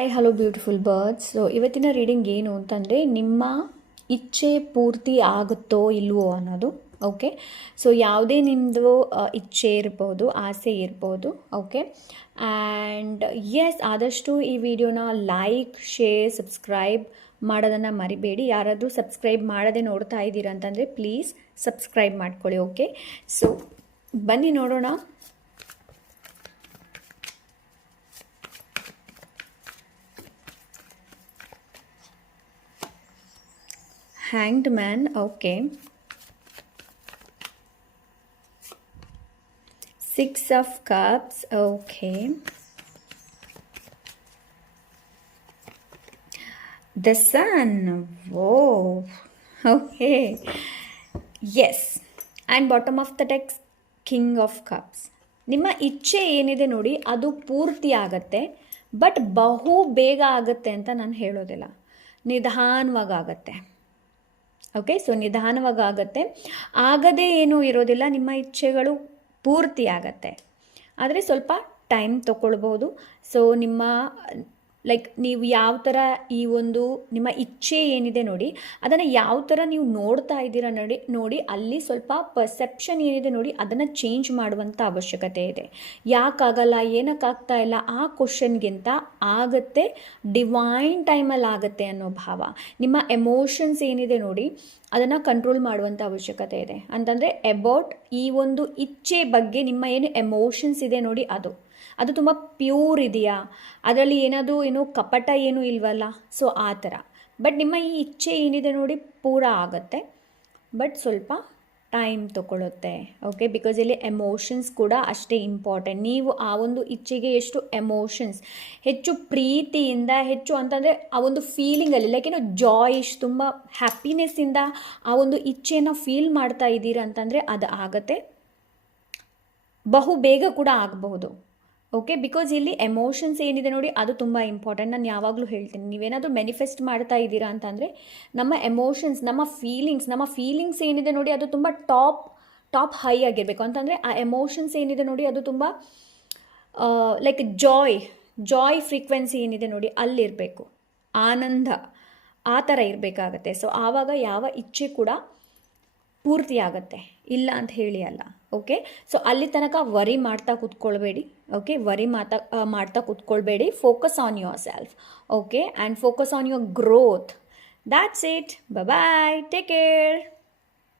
Hi hello beautiful birds. So ಇವತ್ತಿನ reading ಏನು ಅಂತಂದರೆ ನಿಮ್ಮ ಇಚ್ಛೆ ಪೂರ್ತಿ ಆಗುತ್ತೋ ಇಲ್ವೋ ಅನ್ನೋದು. ಓಕೆ, ಸೊ ಯಾವುದೇ ನಿಮ್ಮದು ಇಚ್ಛೆ ಇರ್ಬೋದು, ಆಸೆ ಇರ್ಬೋದು. ಓಕೆ, ಆ್ಯಂಡ್ ಎಸ್, ಆದಷ್ಟು ಈ ವಿಡಿಯೋನ ಲೈಕ್, ಶೇರ್, ಸಬ್ಸ್ಕ್ರೈಬ್ ಮಾಡೋದನ್ನು ಮರಿಬೇಡಿ. ಯಾರಾದರೂ ಸಬ್ಸ್ಕ್ರೈಬ್ ಮಾಡದೆ ನೋಡ್ತಾ ಇದ್ದೀರಾ ಅಂತಂದರೆ ಪ್ಲೀಸ್ ಸಬ್ಸ್ಕ್ರೈಬ್ ಮಾಡ್ಕೊಳ್ಳಿ. ಓಕೆ, ಸೊ ಬನ್ನಿ ನೋಡೋಣ. Hanged man, okay. 6 of Cups, okay. The Sun, whoa, okay. Yes, and bottom of the deck, King of Cups. ನಿಮ್ಮ ಇಚ್ಛೆ ಏನಿದೆ ನೋಡಿ ಅದು ಪೂರ್ತಿ ಆಗತ್ತೆ, ಬಟ್ ಬಹು ಬೇಗ ಆಗುತ್ತೆ ಅಂತ ನಾನು ಹೇಳೋದಿಲ್ಲ, ನಿಧಾನವಾಗಿ ಆಗುತ್ತೆ. ಓಕೆ, ಸೊ ನಿಧಾನವಾಗಿ ಆಗುತ್ತೆ, ಆಗದೇ ಏನೂ ಇರೋದಿಲ್ಲ. ನಿಮ್ಮ ಇಚ್ಛೆಗಳು ಪೂರ್ತಿ ಆಗತ್ತೆ, ಆದರೆ ಸ್ವಲ್ಪ ಟೈಮ್ ತೊಗೊಳ್ಬೋದು. ಸೊ ನಿಮ್ಮ ನೀವು ಯಾವ ಥರ ಈ ಒಂದು ನಿಮ್ಮ ಇಚ್ಛೆ ಏನಿದೆ ನೋಡಿ ಅದನ್ನು ಯಾವ ಥರ ನೀವು ನೋಡ್ತಾ ಇದ್ದೀರಾ ನೋಡಿ ಅಲ್ಲಿ ಸ್ವಲ್ಪ ಪರ್ಸೆಪ್ಷನ್ ಏನಿದೆ ನೋಡಿ ಅದನ್ನು ಚೇಂಜ್ ಮಾಡುವಂಥ ಅವಶ್ಯಕತೆ ಇದೆ. ಯಾಕಾಗಲ್ಲ, ಏನಕ್ಕಾಗ್ತಾ ಇಲ್ಲ ಆ ಕ್ವಶನ್ಗಿಂತ ಆಗುತ್ತೆ, ಡಿವೈನ್ ಟೈಮಲ್ಲಿ ಆಗುತ್ತೆ ಅನ್ನೋ ಭಾವ. ನಿಮ್ಮ ಎಮೋಷನ್ಸ್ ಏನಿದೆ ನೋಡಿ ಅದನ್ನು ಕಂಟ್ರೋಲ್ ಮಾಡುವಂಥ ಅವಶ್ಯಕತೆ ಇದೆ. ಅಂತಂದರೆ ಅಬೌಟ್ ಈ ಒಂದು ಇಚ್ಛೆ ಬಗ್ಗೆ ನಿಮ್ಮ ಏನು ಎಮೋಷನ್ಸ್ ಇದೆ ನೋಡಿ ಅದು ತುಂಬ ಪ್ಯೂರ್ ಇದೆಯಾ, ಅದರಲ್ಲಿ ಏನೋ ಕಪಟ ಏನೂ ಇಲ್ವಲ್ಲ, ಸೊ ಆ ಥರ. ಬಟ್ ನಿಮ್ಮ ಈ ಇಚ್ಛೆ ಏನಿದೆ ನೋಡಿ ಪೂರ ಆಗುತ್ತೆ, ಬಟ್ ಸ್ವಲ್ಪ ಟೈಮ್ ತೊಗೊಳುತ್ತೆ. ಓಕೆ, ಬಿಕಾಸ್ ಇಲ್ಲಿ ಎಮೋಷನ್ಸ್ ಕೂಡ ಅಷ್ಟೇ ಇಂಪಾರ್ಟೆಂಟ್. ನೀವು ಆ ಒಂದು ಇಚ್ಛೆಗೆ ಎಷ್ಟು ಎಮೋಷನ್ಸ್, ಹೆಚ್ಚು ಪ್ರೀತಿಯಿಂದ, ಹೆಚ್ಚು ಅಂತಂದರೆ ಆ ಒಂದು ಫೀಲಿಂಗಲ್ಲಿ ಜಾಯಿಶ್, ತುಂಬ ಹ್ಯಾಪಿನೆಸ್ಸಿಂದ ಆ ಒಂದು ಇಚ್ಛೆಯನ್ನು ಫೀಲ್ ಮಾಡ್ತಾ ಇದ್ದೀರಾ ಅಂತಂದರೆ ಅದು ಆಗುತ್ತೆ, ಬಹು ಬೇಗ ಕೂಡ ಆಗಬಹುದು. ಓಕೆ, ಬಿಕಾಸ್ ಇಲ್ಲಿ ಎಮೋಷನ್ಸ್ ಏನಿದೆ ನೋಡಿ ಅದು ತುಂಬ ಇಂಪಾರ್ಟೆಂಟ್. ನಾನು ಯಾವಾಗಲೂ ಹೇಳ್ತೀನಿ, ನೀವೇನಾದರೂ ಮ್ಯಾನಿಫೆಸ್ಟ್ ಮಾಡ್ತಾ ಇದ್ದೀರಾ ಅಂತಂದರೆ ನಮ್ಮ ಎಮೋಷನ್ಸ್, ನಮ್ಮ ಫೀಲಿಂಗ್ಸ್ ಏನಿದೆ ನೋಡಿ ಅದು ತುಂಬ ಟಾಪ್ ಹೈ ಆಗಿರಬೇಕು. ಅಂತಂದರೆ ಆ ಎಮೋಷನ್ಸ್ ಏನಿದೆ ನೋಡಿ ಅದು ತುಂಬ ಜಾಯ್ ಫ್ರೀಕ್ವೆನ್ಸಿ ಏನಿದೆ ನೋಡಿ ಅಲ್ಲಿರಬೇಕು, ಆನಂದ ಆ ಥರ ಇರಬೇಕಾಗತ್ತೆ. ಸೊ ಆವಾಗ ಯಾವ ಇಚ್ಛೆ ಕೂಡ ಪೂರ್ತಿ ಆಗುತ್ತೆ, ಇಲ್ಲ ಅಂತ ಹೇಳಿ ಅಲ್ಲ. ಓಕೆ, ಸೊ ಅಲ್ಲಿ ತನಕ ವರಿ ಮಾಡ್ತಾ ಕೂತ್ಕೊಳ್ಬೇಡಿ. ಓಕೆ, ವರಿ ಮಾಡ್ತಾ ಕೂತ್ಕೊಳ್ಬೇಡಿ. Focus on yourself. Okay, and focus on your growth. That's it. Bye, take care.